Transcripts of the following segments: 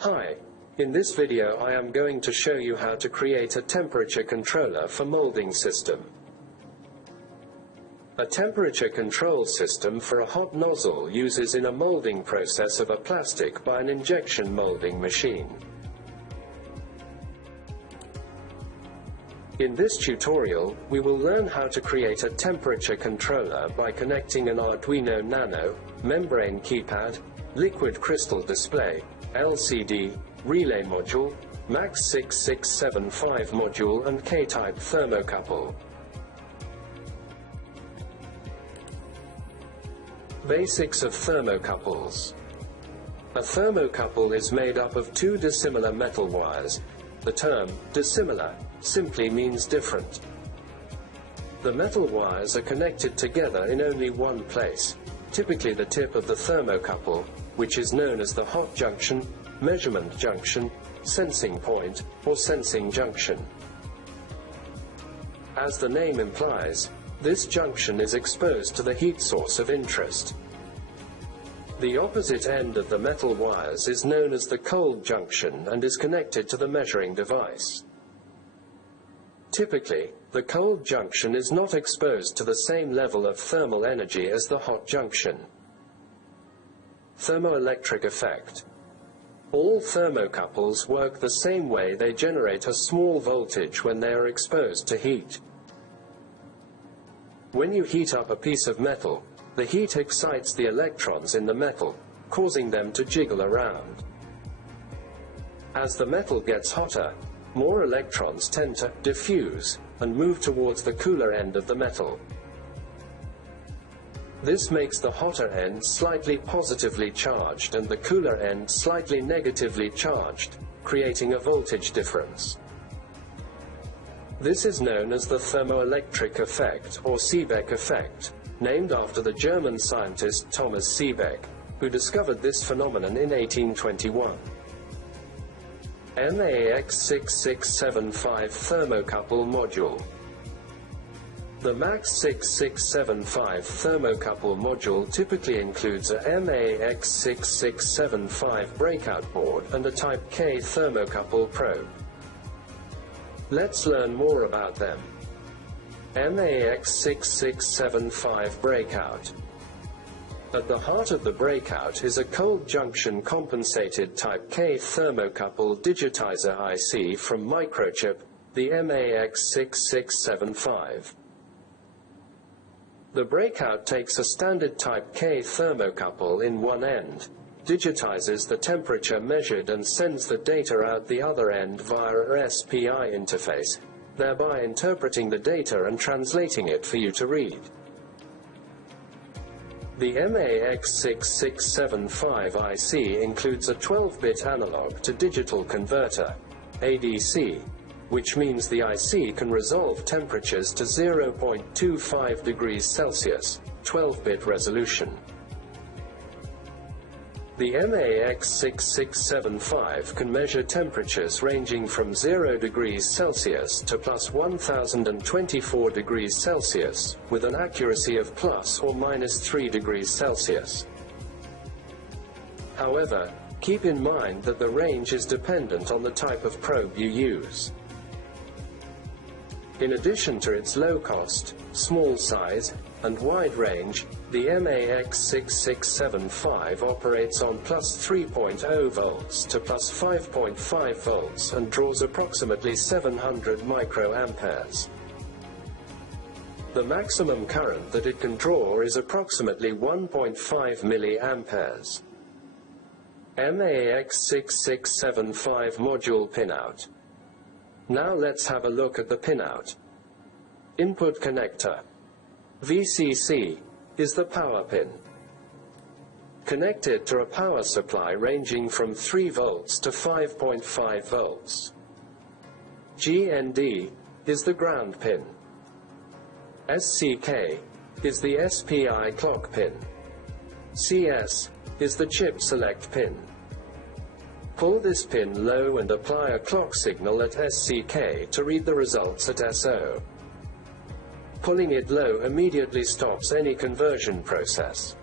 Hi, in this video I am going to show you how to create a temperature controller for molding system. A temperature control system for a hot nozzle uses in a molding process of a plastic by an injection molding machine. In this tutorial, we will learn how to create a temperature controller by connecting an Arduino Nano, membrane keypad, liquid crystal display, LCD, relay module, MAX6675 module and K-type thermocouple. Basics of thermocouples. A thermocouple is made up of two dissimilar metal wires. The term dissimilar simply means different. The metal wires are connected together in only one place, typically the tip of the thermocouple, which is known as the hot junction, measurement junction, sensing point, or sensing junction. As the name implies, this junction is exposed to the heat source of interest. The opposite end of the metal wires is known as the cold junction and is connected to the measuring device. Typically, the cold junction is not exposed to the same level of thermal energy as the hot junction. Thermoelectric effect. All thermocouples work the same way. They generate a small voltage when they are exposed to heat. When you heat up a piece of metal, the heat excites the electrons in the metal, causing them to jiggle around. As the metal gets hotter, more electrons tend to diffuse and move towards the cooler end of the metal. This makes the hotter end slightly positively charged and the cooler end slightly negatively charged, creating a voltage difference. This is known as the thermoelectric effect or Seebeck effect, named after the German scientist Thomas Seebeck, who discovered this phenomenon in 1821. MAX6675 thermocouple module. The MAX6675 thermocouple module typically includes a MAX6675 breakout board and a Type K thermocouple probe. Let's learn more about them. MAX6675 breakout. At the heart of the breakout is a cold junction compensated Type K thermocouple digitizer IC from Microchip, the MAX6675. The breakout takes a standard Type K thermocouple in one end, digitizes the temperature measured and sends the data out the other end via a SPI interface, thereby interpreting the data and translating it for you to read. The MAX6675 IC includes a 12-bit analog to digital converter, ADC, which means the IC can resolve temperatures to 0.25 degrees Celsius, 12-bit resolution. The MAX6675 can measure temperatures ranging from 0 degrees Celsius to plus 1024 degrees Celsius, with an accuracy of plus or minus 3 degrees Celsius. However, keep in mind that the range is dependent on the type of probe you use. In addition to its low cost, small size, and wide range, the MAX6675 operates on plus 3.0 volts to plus 5.5 volts and draws approximately 700 microamperes. The maximum current that it can draw is approximately 1.5 milliamperes. MAX6675 module pinout. Now let's have a look at the pinout. Input connector. VCC is the power pin. Connected to a power supply ranging from 3 volts to 5.5 volts. GND is the ground pin. SCK is the SPI clock pin. CS is the chip select pin. Pull this pin low and apply a clock signal at SCK to read the results at SO. Pulling it low immediately stops any conversion process.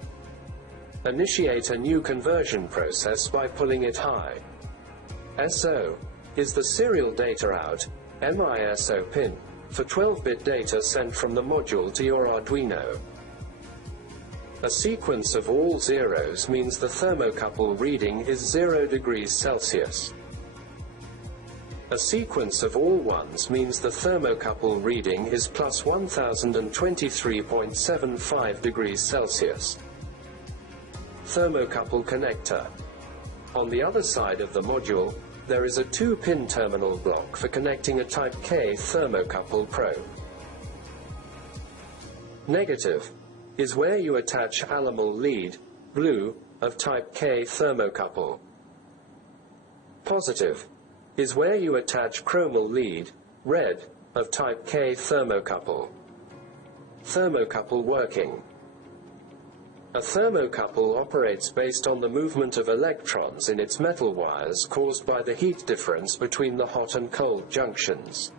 Initiate a new conversion process by pulling it high. SO is the serial data out, MISO pin, for 12-bit data sent from the module to your Arduino. A sequence of all zeros means the thermocouple reading is 0 degrees Celsius. A sequence of all ones means the thermocouple reading is plus 1023.75 degrees Celsius. Thermocouple connector. On the other side of the module, there is a 2-pin terminal block for connecting a Type K thermocouple probe. Negative is where you attach allyl lead, blue, of Type K thermocouple. Positive is where you attach chromal lead, red, of Type K thermocouple. Thermocouple working. A thermocouple operates based on the movement of electrons in its metal wires caused by the heat difference between the hot and cold junctions.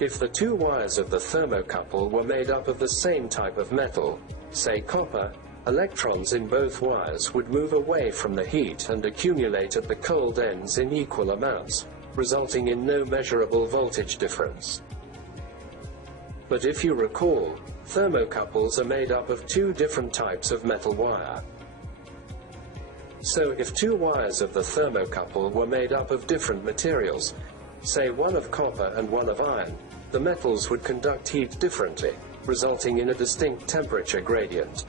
If the two wires of the thermocouple were made up of the same type of metal, say copper, electrons in both wires would move away from the heat and accumulate at the cold ends in equal amounts, resulting in no measurable voltage difference. But if you recall, thermocouples are made up of two different types of metal wire. So if two wires of the thermocouple were made up of different materials, say one of copper and one of iron, the metals would conduct heat differently, resulting in a distinct temperature gradient.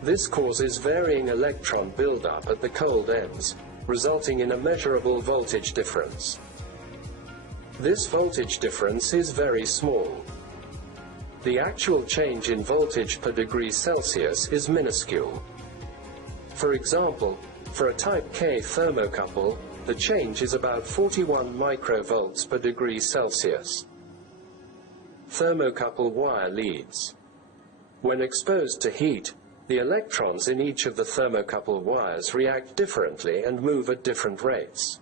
This causes varying electron buildup at the cold ends, resulting in a measurable voltage difference. This voltage difference is very small. The actual change in voltage per degree Celsius is minuscule. For example, for a Type K thermocouple, the change is about 41 microvolts per degree Celsius. Thermocouple wire leads. When exposed to heat, the electrons in each of the thermocouple wires react differently and move at different rates.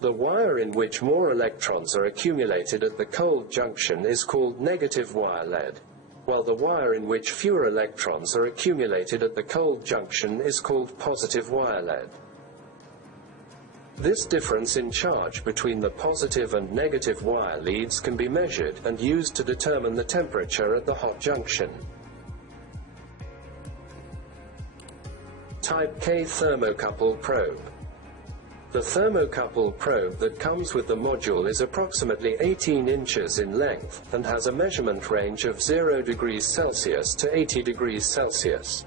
The wire in which more electrons are accumulated at the cold junction is called negative wire lead, while the wire in which fewer electrons are accumulated at the cold junction is called positive wire lead. This difference in charge between the positive and negative wire leads can be measured and used to determine the temperature at the hot junction. Type K thermocouple probe. The thermocouple probe that comes with the module is approximately 18 inches in length and has a measurement range of 0 degrees Celsius to 80 degrees Celsius.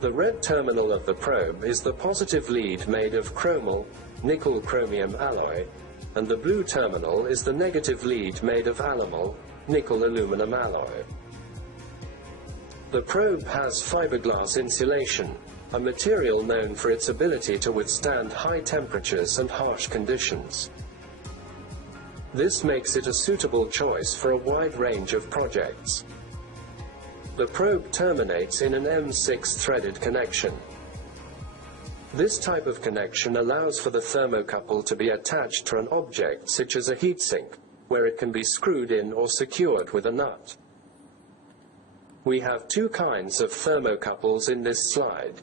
The red terminal of the probe is the positive lead made of chromal, nickel-chromium alloy, and the blue terminal is the negative lead made of allyl, nickel-aluminum alloy. The probe has fiberglass insulation, a material known for its ability to withstand high temperatures and harsh conditions. This makes it a suitable choice for a wide range of projects. The probe terminates in an M6 threaded connection. This type of connection allows for the thermocouple to be attached to an object such as a heatsink, where it can be screwed in or secured with a nut. We have two kinds of thermocouples in this slide.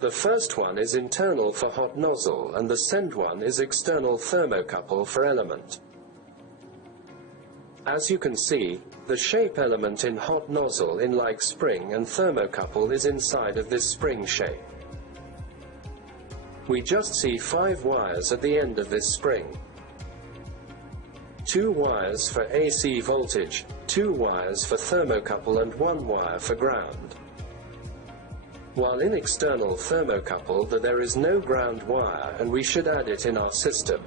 The first one is internal for hot nozzle and the second one is external thermocouple for element. As you can see, the shape element in hot nozzle in like spring and thermocouple is inside of this spring shape. We just see 5 wires at the end of this spring. 2 wires for AC voltage, 2 wires for thermocouple and 1 wire for ground. While in external thermocouple there is no ground wire and we should add it in our system.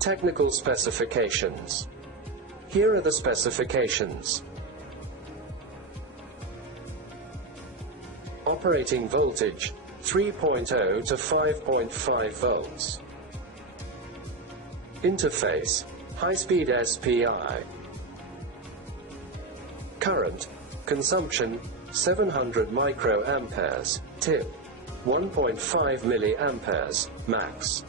Technical specifications. Here are the specifications. Operating voltage, 3.0 to 5.5 volts. Interface, high-speed SPI. Current, consumption, 700 microamperes, tip, 1.5 milliamperes, max.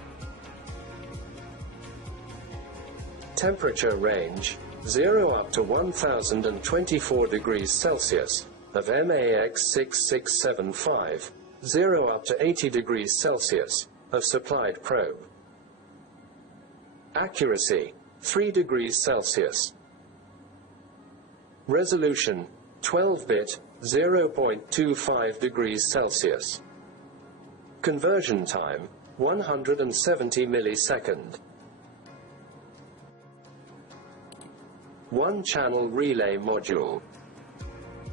Temperature range, 0 up to 1024 degrees Celsius, of MAX6675, 0 up to 80 degrees Celsius, of supplied probe. Accuracy, 3 degrees Celsius. Resolution, 12-bit, 0.25 degrees Celsius. Conversion time, 170 millisecond. One-channel relay module.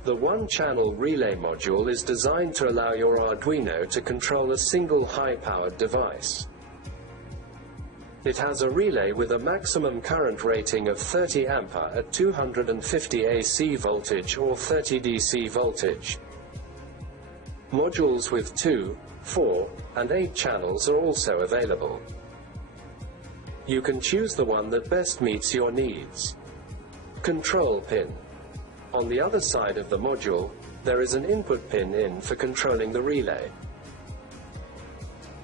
The one-channel relay module is designed to allow your Arduino to control a single high-powered device. It has a relay with a maximum current rating of 30 A at 250 AC voltage or 30 DC voltage. Modules with 2, 4, and 8 channels are also available. You can choose the one that best meets your needs. Control pin. On the other side of the module, there is an input pin in for controlling the relay.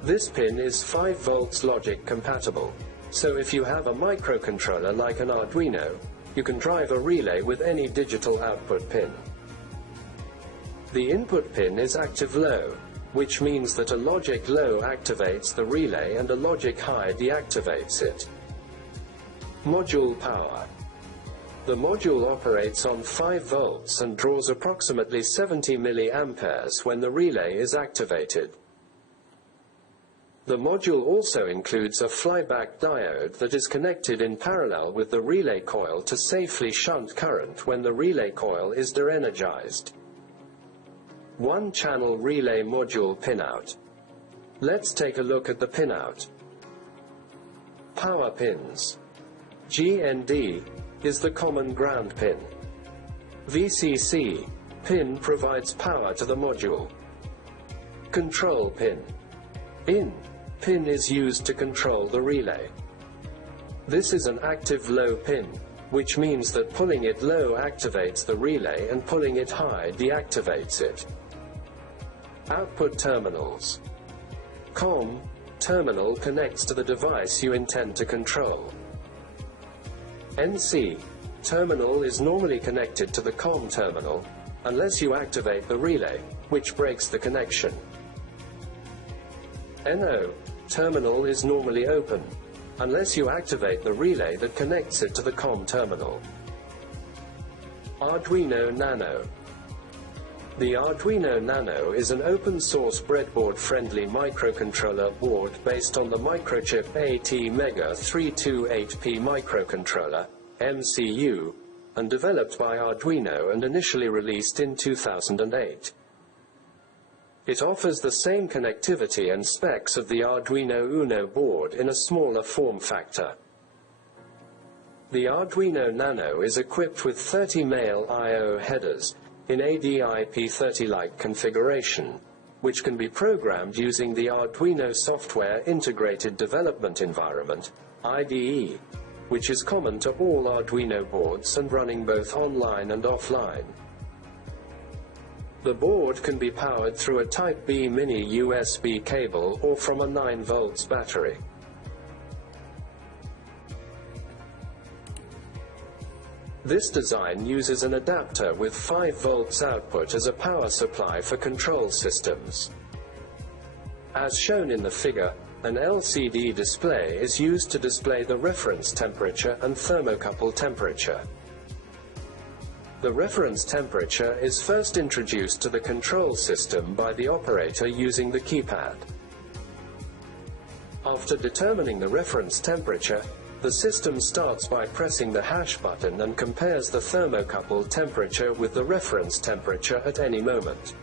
This pin is 5 volts logic compatible, so if you have a microcontroller like an Arduino, you can drive a relay with any digital output pin. The input pin is active low, which means that a logic low activates the relay and a logic high deactivates it. Module power. The module operates on 5 volts and draws approximately 70 milliamperes when the relay is activated. The module also includes a flyback diode that is connected in parallel with the relay coil to safely shunt current when the relay coil is de-energized. One-channel relay module pinout. Let's take a look at the pinout. Power pins. GND is the common ground pin. VCC pin provides power to the module. Control pin. In pin is used to control the relay. This is an active low pin, which means that pulling it low activates the relay and pulling it high deactivates it. Output terminals. COM terminal connects to the device you intend to control. NC terminal is normally connected to the COM terminal, unless you activate the relay, which breaks the connection. NO terminal is normally open, unless you activate the relay that connects it to the COM terminal. Arduino Nano. The Arduino Nano is an open-source breadboard-friendly microcontroller board based on the microchip ATmega 328P microcontroller, MCU, and developed by Arduino and initially released in 2008. It offers the same connectivity and specs of the Arduino Uno board in a smaller form factor. The Arduino Nano is equipped with 30 male I/O headers in ADIP30-like configuration, which can be programmed using the Arduino Software Integrated Development Environment, IDE, which is common to all Arduino boards and running both online and offline. The board can be powered through a Type B mini USB cable or from a 9 volts battery. This design uses an adapter with 5 volts output as a power supply for control systems. As shown in the figure, an LCD display is used to display the reference temperature and thermocouple temperature. The reference temperature is first introduced to the control system by the operator using the keypad. After determining the reference temperature, the system starts by pressing the hash button and compares the thermocouple temperature with the reference temperature at any moment.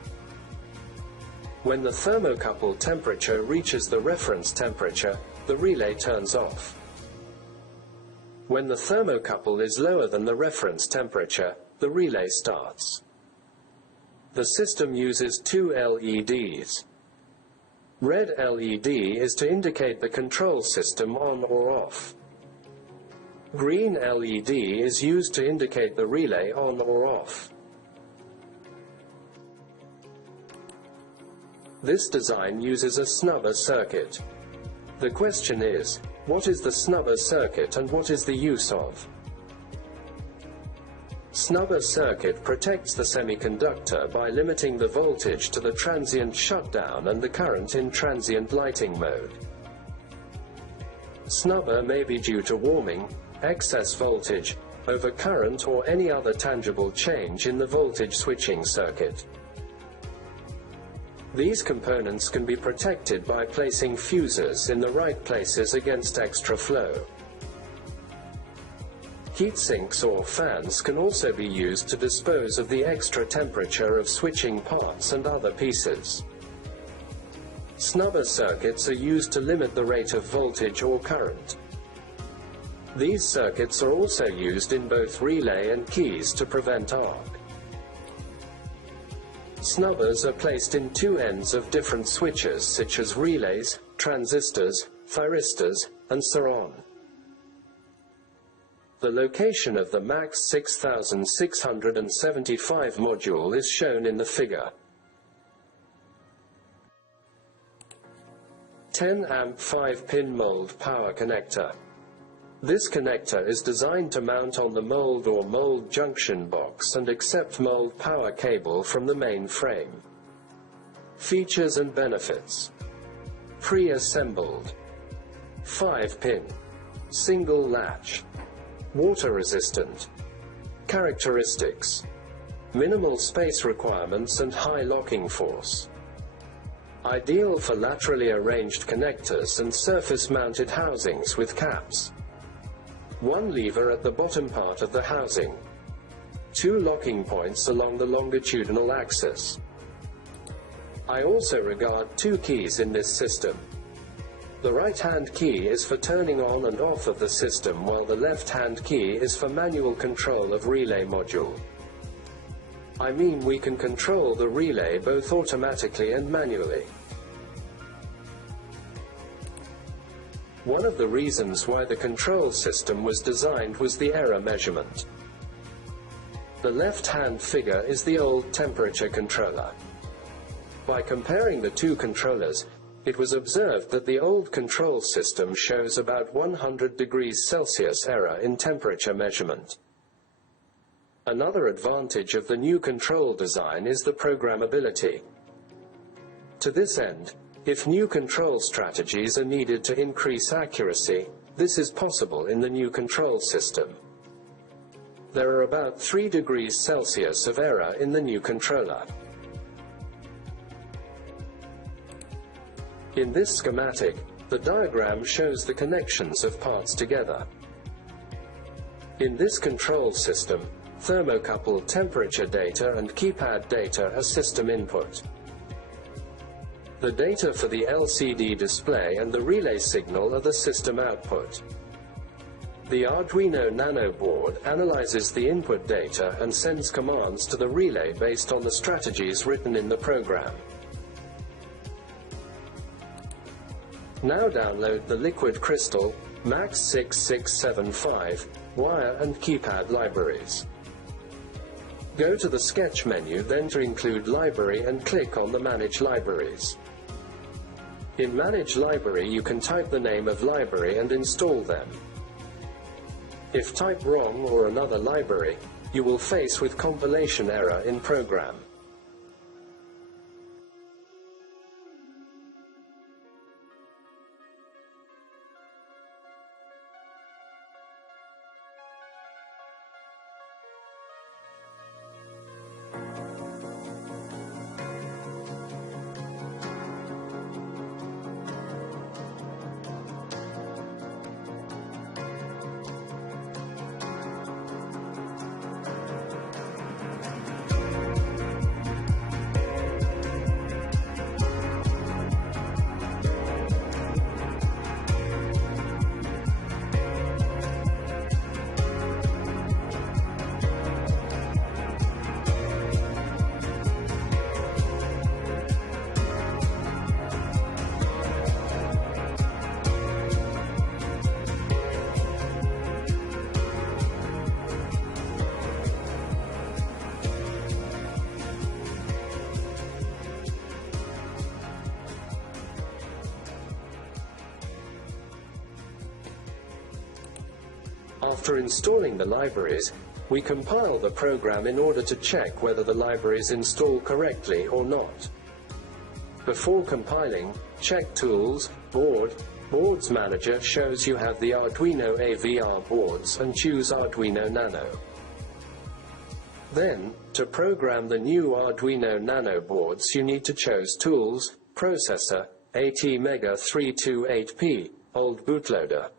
When the thermocouple temperature reaches the reference temperature, the relay turns off. When the thermocouple is lower than the reference temperature, the relay starts. The system uses 2 LEDs. Red LED is to indicate the control system on or off. Green LED is used to indicate the relay on or off. This design uses a snubber circuit. The question is, what is the snubber circuit and what is the use of? Snubber circuit protects the semiconductor by limiting the voltage to the transient shutdown and the current in transient lighting mode. Snubber may be due to warming, excess voltage, overcurrent or any other tangible change in the voltage switching circuit. These components can be protected by placing fuses in the right places against extra flow. Heat sinks or fans can also be used to dispose of the extra temperature of switching parts and other pieces. Snubber circuits are used to limit the rate of voltage or current. These circuits are also used in both relay and keys to prevent arc. Snubbers are placed in two ends of different switches such as relays, transistors, thyristors, and so on. The location of the MAX 6675 module is shown in the figure. 10 amp 5-pin mold power connector. This connector is designed to mount on the mold or mold junction box and accept mold power cable from the main frame. Features and benefits: pre-assembled, 5-pin, single latch, water resistant. Characteristics: minimal space requirements and high locking force. Ideal for laterally arranged connectors and surface-mounted housings with caps. One lever at the bottom part of the housing. 2 locking points along the longitudinal axis. I also regard 2 keys in this system. The right-hand key is for turning on and off of the system, while the left-hand key is for manual control of relay module. I mean, we can control the relay both automatically and manually. One of the reasons why the control system was designed was the error measurement. The left-hand figure is the old temperature controller. By comparing the two controllers, it was observed that the old control system shows about 100 degrees Celsius error in temperature measurement. Another advantage of the new control design is the programmability. To this end, if new control strategies are needed to increase accuracy, this is possible in the new control system. There are about 3 degrees Celsius of error in the new controller. In this schematic, the diagram shows the connections of parts together. In this control system, thermocouple temperature data and keypad data are system input. The data for the LCD display and the relay signal are the system output. The Arduino Nano board analyzes the input data and sends commands to the relay based on the strategies written in the program. Now download the Liquid Crystal, MAX 6675, wire and keypad libraries. Go to the Sketch menu, then to Include Library, and click on the Manage Libraries. In Manage Library you can type the name of library and install them. If type wrong or another library, you will face with compilation error in program. After installing the libraries, We compile the program in order to check whether the library is installed correctly or not. Before compiling, check Tools, Boards Manager shows you have the Arduino AVR boards and choose Arduino Nano. Then, to program the new Arduino Nano boards you need to choose Tools, Processor, ATmega328P, Old Bootloader.